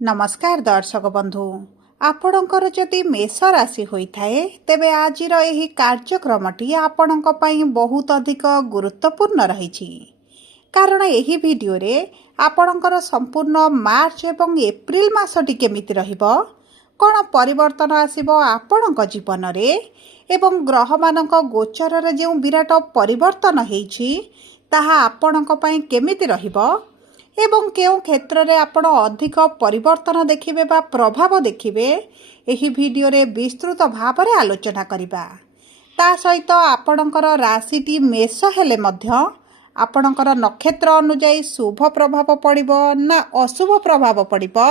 नमस्कार दर्शक बंधु आपणकर जदि मेष राशि होइथाए तेबे आजिर एही कार्यक्रमटी आपणक पई बहुत अधिक गुरुत्वपूर्ण रहिछि कारण एही भिडियो रे आपणकर संपूर्ण मार्च एवं एप्रिल मासटी केमिति रहिबो कोन परिवर्तन आसिबो आपणक जीवन रे एवं ग्रह मानक गोचर रे जे विराट परिवर्तन हेछि ताहा आपणक पई केमिति रहिबो एवं केउं क्षेत्र रे आपण अधिक परिवर्तन देखिबे बा प्रभाव देखिबे एही भिडियो रे विस्तृत भाव रे आलोचना करिबा। ता सहित आपणकर राशिटी मेष हेले मध्य आपणकर नक्षत्र अनुଯାयी शुभ प्रभाव पड़िबो ना अशुभ प्रभाव पड़िबो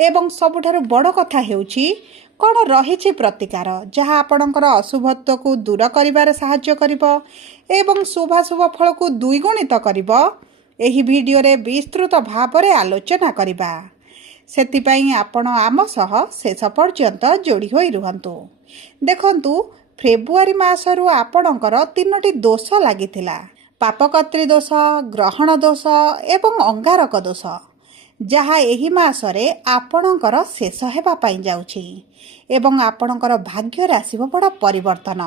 एवं सबुठारु बड़ कथा हेउची कौन रही प्रतिकार जहाँ आपणकर अशुभत्व को दूर करिबारे सहाय्य करिबो एवं शुभाशुभ फल को द्विगुणित करिबो एही भिडियो रे विस्तृत भाव रे आलोचना करिबा। सेतिपई आपण आम सह शेष पर्यंत जोड़ी होई रुहंतु। देखंतु फेब्रुआरी मासरु आपणकर 3टी दोष लागिथिला पापकर्त्री दोष ग्रहण दोष एवं अंगारक दोष जहाँ एही मासरे आपणकर शेष हेबा पई जाउछि एवं आपणकर भाग्य रे आसीबो बड़ परिवर्तन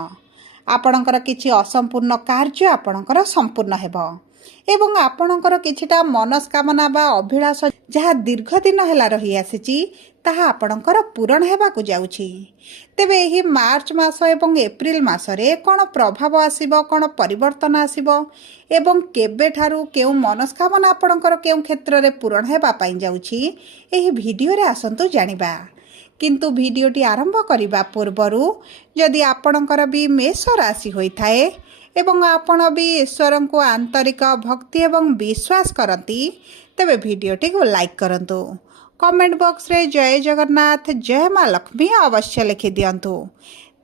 आपणकर किछि असंपूर्ण कार्य आपणकर संपूर्ण हेबो एवं आपणकर किछिटा मनस्कामना बा अभिलाष जहाँ दीर्घ दिन हेला रही आसीची ताहा आपणकर पूरण हेबाकु जाउछि। तेबे एही मार्च मास एवं एप्रिल मासरे कोन प्रभाव आसीबो कोन परिवर्तन आसीबो एवं केबे ठारू केउ मनस्कामना आपणकर केउ क्षेत्र रे पूरण हेबा पई जाउछि एही भिडियो रे आसंतु जानिबा। किंतु भिडियोटी आरंभ करिबा पूर्वरु जदि आपणकर भी मेष राशि होइथाए एवं आपण भी ईश्वर को आंतरिक भक्ति एवं विश्वास करती तेबे भिडियोटी को लाइक करंतु कमेंट बॉक्स रे जय जगन्नाथ जय माँ लक्ष्मी अवश्य लिखि दियंतु।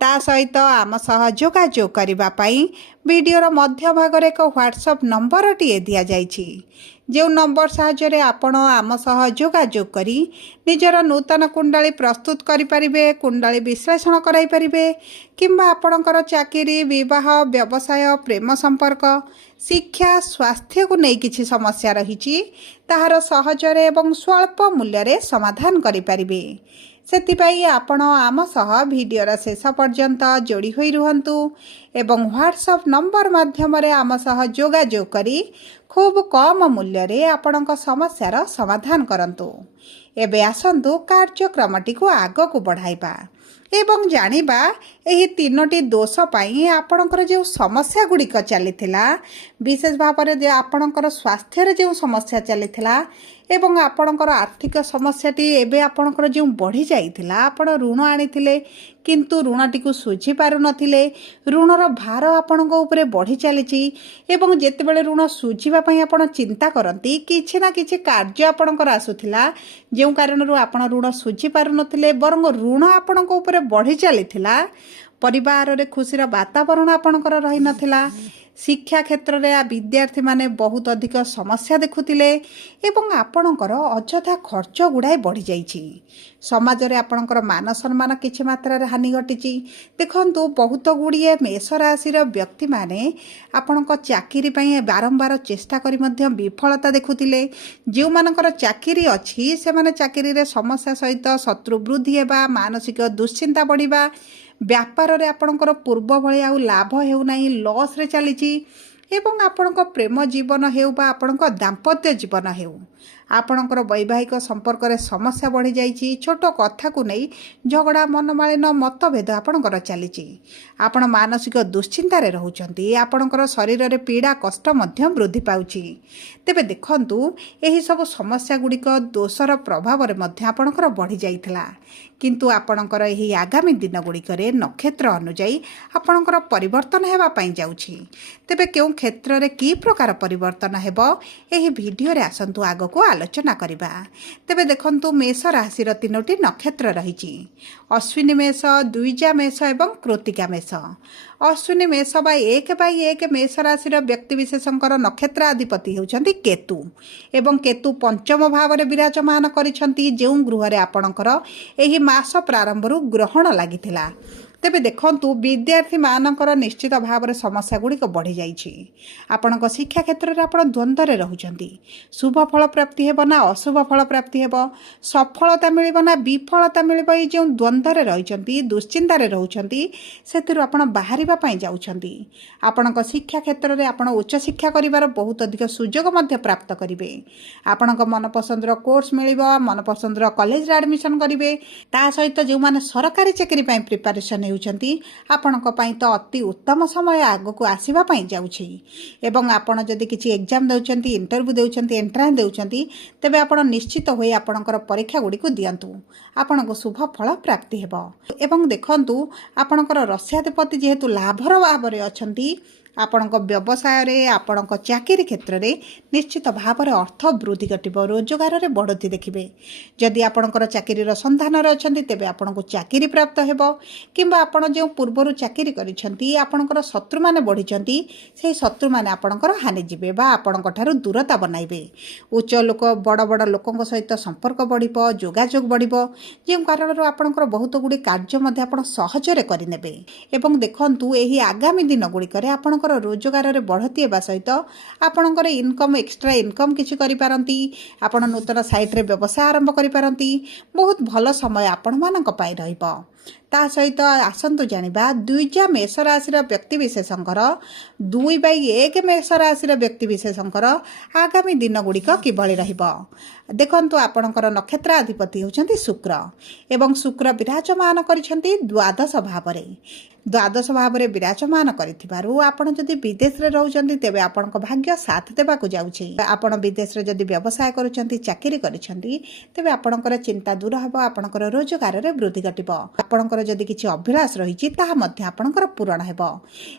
ता सहित आम सह जोगाजोग करिबा पई भिडियोर मध्य भाग रे एक व्हाट्सएप नंबर टी दिया जाइछि जो नंबर साहाय्य आपण आम सह जोगाजोग करी निजर नूतन कुंडली प्रस्तुत करि परिबे कुंडली विश्लेषण कराई परिबे किंबा आपणकर चाकरी विवाह व्यवसाय प्रेम संपर्क शिक्षा स्वास्थ्य को नहीं किछि समस्या रहिछि ताहार सहजरे एवं स्वल्प मूल्य रे समाधान करि परिबे। सेतिपई आपण आम सह भिडियोर शेष पर्यंत जोड़ी होई रुहंतु एवं व्हाट्सएप नंबर माध्यम रे आम सह जोगाजोग करी खूब कम मूल्य रे आपणक समस्यार समाधान करंतु। एबे आसंतु कार्यक्रमटी को आग को बढ़ाइबा एवं जानिबा एही 3टी दोष पाई आपणकर जो समस्या गुड़िक चलीथिला विशेष भाव में आपणकर स्वास्थ्य रे जो समस्या चलीथिला एवं आपणकर आर्थिक समस्याटी एबे आपणकर जो बढ़ी जाइथिला आपण ऋण आनिथिले किंतु ऋणटी को सुझी पारु नथिले ऋणर भार आपणक उपरे बढ़ी चलीछि एवं जेतेबेले ऋण सुझिबा पई आपण चिंता करंती किछि ना किछि कार्य आपणकर आसुथिला जो कारणरू आपण ऋण सुझी पारु नथिले बरंग ऋण आपणक उपरे बढ़ी चलीथिला परिवार रे खुशीर वातावरण आपणकर रही नथिला शिक्षा क्षेत्र में विद्यार्थी माने बहुत अधिक समस्या देखुतिले एवं आपणकर अଯଥା खर्च गुड़ाए बढ़ी जाइछि समाज रे आपणकर मान सम्मान किछि मात्रा रे हानि घटिछि। देखंतु बहुत गुड़िए मेष राशि व्यक्ति माने आपणक चाकरी पई बारंबार चेष्टा करी मध्य विफलता देखुतिले जो मानकर चाकरी अछि से माने चाकरी रे समस्या सहित शत्रु वृद्धि हेबा मानसिक दुश्चिंता बढ़िबा व्यापार रे आपणकर पूर्व भली आउ लाभ हेउ नाही लॉस रे चलीछि एवं आपणक प्रेम जीवन हेउ बा आपणक दाम्पत्य जीवन हेउ आपणकर वैवाहिक संपर्क रे समस्या बढ़ी जाइछि छोट कथा को नहीं झगड़ा मनमालिन मतभेद आपणकर चलीछि आपण मानसिक दुश्चिंता रे रहउचंती आपणकर शरीर रे पीड़ा कष्ट मध्य वृद्धि पाउछि। तेबे देखंतु एही सब समस्या गुड़िक दोषर प्रभाव रे मध्य आपणकर बढ़ी जाइथिला किंतु आपणकर एही आगामी दिन गुड़िक रे नक्षत्र अनुଯାयी आपणकर परिवर्तन हेबा पई जाउछि। तेबे केउ क्षेत्र रे की प्रकार परिवर्तन हेबो एही भिडियो रे आसंतु आगो को आलोचना करिबा। तेबे देखंतु मेष राशि 3टी नक्षत्र रहिछि अश्विनी मेष द्विजा मेष एवं कृत्तिका मेष। अश्विनी मेष बा 1/1 मेष राशि व्यक्ति विशेषकर नक्षत्र अधिपति होउछंती केतु एवं केतु पंचम भाव रे विराजमान करिसंती जेउ गृह रे आपणकर एही मास प्रारंभ रु ग्रहण लागिथिला तेबे देखंतु विद्यार्थी मानकर निश्चित भाव में समस्या गुड़िक बढ़ी जाइछि। आपणक शिक्षा क्षेत्र में आपण द्वंद्व रहउछंती। शुभ फल प्राप्ति हेब ना अशुभ फल प्राप्ति हेब, सफलता मिलिब ना विफलता मिलिब, ये जो द्वंद्व रहिछंती, दुश्चिंतार रहउछंती, सेतिरु आपण बाहरिबा पई जाउछंती। आपणक शिक्षा क्षेत्र में आपण उच्च शिक्षा करिवार बहुत अधिक सुजोग मध्य प्राप्त करिवे। आपणक मनपसंदर कोर्स मिलिब, मनपसंदर कॉलेज रे एडमिशन करिवे। ता सहित जो माने सरकारी चाकरी पई प्रिपरेशन हेउछंती, आपणक पई तो अति उत्तम समय आगको आसीबा पई जाउछि। एवं आपण जदि किछि एग्जाम देउछंती, इंटरव्यू देउछंती, एंट्रांस देउछंती, तेबे आपण निश्चित होई आपणकर परीक्षा गुडी को दियंतु। आपणको शुभ फल प्राप्ति हेबो। एवं देखंतु आपणकर रस्याधिपति जेहेतु लाभर भावरे अछंती, आपणक व्यवसाय रे, आपणक चाकरी क्षेत्र में निश्चित भाव में अर्थ वृद्धि घटिब, रोजगार रे बढ़ोतरी देखिबे। जदि आपणकर चाकरीर संधान रे अछंती, तेबे आपणको चाकरी प्राप्त हेबो। किंबा आपण जो पूर्वरु चाकरी करिसंती, आपणकर शत्रु माने बढ़िसंती, सेही शत्रु माने आपणकर हानि जिबे बा आपणक ठारु दूरता बनाइबे। उच्च लोक, बड़ बड़ लोकଙ୍କ सहित संपर्क बढ़िबो, जोगाजोग बढ़िबो, जे कारणरो आपणकर बहुत गुडी कार्य मध्ये आपण सहजरे करिनेबे। एवं देखंतु एही आगामी दिन गुड़िकरे आपण रोजगार रे बढ़ती हेबा सहित आपणकर इनकम, एक्स्ट्रा इनकम किछि करि पारंती। आपण नूतन साइट रे व्यवसाय आरंभ करि पारंती। बहुत भल समय आपण मानक पाई रहिबो। ता सहित आसंतु जानिबा द्विजा मेष राशि व्यक्ति विशेषंकर 2/1 मेष राशि व्यक्ति विशेषंकर आगामी दिन गुड़िक किभଳି रहिबो। देखंतु आपणकर नक्षत्र अधिपति होचंती शुक्र, एवं शुक्र विराजमान करिसंती द्वादश भावरे। द्वादश भावरे विराजमान करिथिबारु आपण जदि विदेश रे रहउचंती, तेबे आपणक भाग्य साथ देबाकु जाउछि। आपण विदेश रे जदि व्यवसाय करूचंती, चाकरी करिसंती, तेबे आपणकर चिंता दूर हेबो, आपणकर रोजगार रे वृद्धि घटिबो। आपणकर जदि किछि अभिलाष रहिछि, ताहा मध्ये आपणकर पूरण हेबो।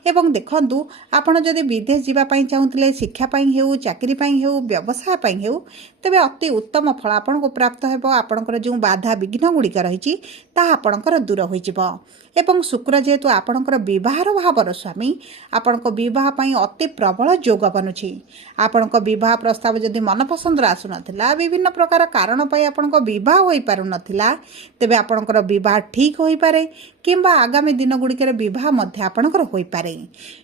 एवं देखंतु आपण जदि विदेश जिबा पई चाहुतले, शिक्षा पई हेउ, चाकरी पई हेउ, व्यवसाय पई हेउ, तेबे अति उत्तम फल आपणको प्राप्त हेबो। आपणकर जो बाधा विघ्न गुड़िक रहिछि, ताहा आपणकर दूर होइजिबो। एवं शुक्र जेहेतु आपणकर विवाहर भावर स्वामी, आपणको विवाह पई अति प्रबल जोग बनुछि। आपणको विवाह प्रस्ताव जदि मनपसंदर आसु नथिला, विभिन्न प्रकार कारण पई आपणको विवाह होई पारु नथिला, तेबे आपणकर विवाह ठीक होई पारे, किंबा आगामी दिन गुड़िकर विवाह मध्य आपणकर होई पारे।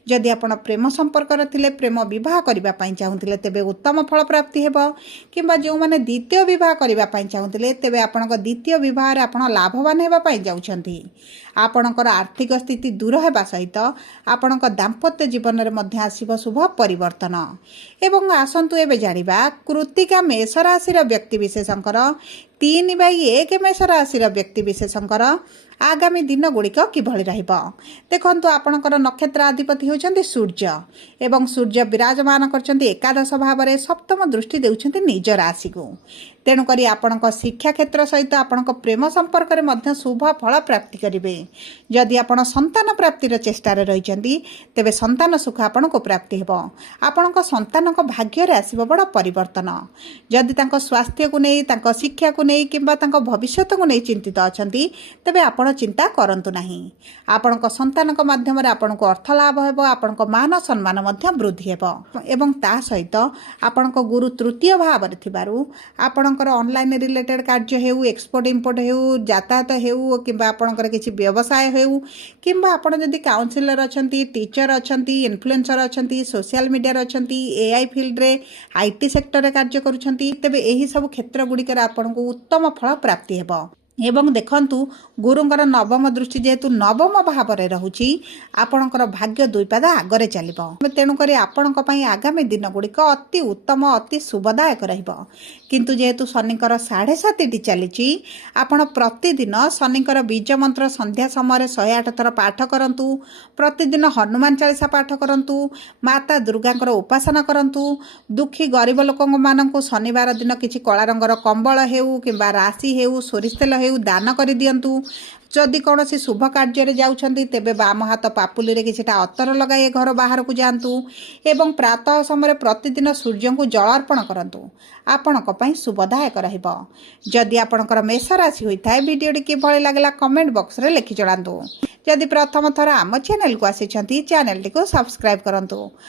जदि आपण प्रेम संपर्क थिले, प्रेम विवाह करिबा पई चाहुथिले, तेबे उत्तम फल प्राप्ति हेबो। किंबा जो माने द्वितीय विवाह करिबा पई चाहुथिले, तेबे आपणको द्वितीय विवाह रे आपण लाभवान हेबा पई जाउछंती। आपणकर आर्थिक स्थिति दूर हेबा सहित आपणक दाम्पत्य जीवन रे मध्य आसीबो शुभ परिवर्तन। एवं आसंतु एबे जानिबा कृत्तिका मेष राशि व्यक्ति विशेषंकर 3/1 मेष राशि व्यक्ति विशेषंकर आगामी दिन गुड़िक किभଳି रहिबो। देखंतु आपणकर नक्षत्र अधिपति होचंती सूर्य, एवं सूर्य विराजमान करचंती एकादश भावरे, सप्तम दृष्टि देउछंती निज राशि को। तेणु करी आपणक शिक्षा क्षेत्र सहित आपणक प्रेम संपर्क रे मध्य शुभ फल प्राप्ति करिवे। जदि आपण संतान प्राप्तिर चेष्टा रे रहिचंती, तेबे संतान सुख आपणको प्राप्ति हेबो। आपणक संतानक भाग्य रे आसीबो बड़ परिवर्तन। जदि तांको स्वास्थ्य को नै, तांको शिक्षा को नै, किंबा तांको भविष्यत को नै चिंतित अछंती, तेबे आपण चिंता करंतु नाही। आपणक संतानक माध्यम रे आपणको अर्थ लाभ हेबो, आपणको मान सम्मान मध्य वृद्धि हेबो। एवं ता सहित आपणको गुरु तृतीय भाव रे थिबारु आपणकर ऑनलाइन रिलेटेड कार्य हेउ, एक्सपोर्ट इंपोर्ट हेउ, यातायात हेउ, किंबा आपणकर किछि व्यवसाय हेउ, किंबा आपण जदि काउंसिलर अछंती, टीचर अछंती, इन्फ्लुएंसर अछंती, सोशल मीडिया रे अछंती, एआई फील्ड रे, आईटी सेक्टर रे कार्य करूछंती, तेबे एही सब क्षेत्र गुड़िकर आपणको उत्तम फल प्राप्ति हेबो। एवं देखंतु गुरुंकर नवम दृष्टि जेहेतु नवम भाव में रहुछि, आपणकर भाग्य दुई पादा आगरे चलिबो। तेणुकरी आपणक पई आगामी दिन गुड़िक अति उत्तम, अति शुभदायक रहिबो। किंतु जेहेतु शनिकर 7:30 चलीछि, आपण प्रतिदिन शनिकर बीज मंत्र संध्या समय 108 थर पाठ करंतु। प्रतिदिन हनुमान चालीसा पाठ करंतु। माता दुर्गांकर उपासना करंतु। दुखी गरीब लोकंक मानंकु शनिवार दिन किछि कला रंगर कंबल हेउ, किंबा राशि हेउ, सोरिष तेल हेउ दान कर दियंतु। जदि कौन शुभ कार्य जाउछंती, तेबे बाम हाथ पापुली रे किछटा अतर लगाई घर बाहर को जातु। एवं प्रातः समय प्रतिदिन सूर्य को जल अर्पण करंतु। आपणक पई शुभदायक रहिबो। जदि आपणकर मेष राशि होइथाय, वीडियोटी किभଳି लागला कमेंट बॉक्स रे लिखि जणांतु। जदि प्रथम थर आम चैनल को आसिछंती, चैनल टी को सब्सक्राइब करंतु।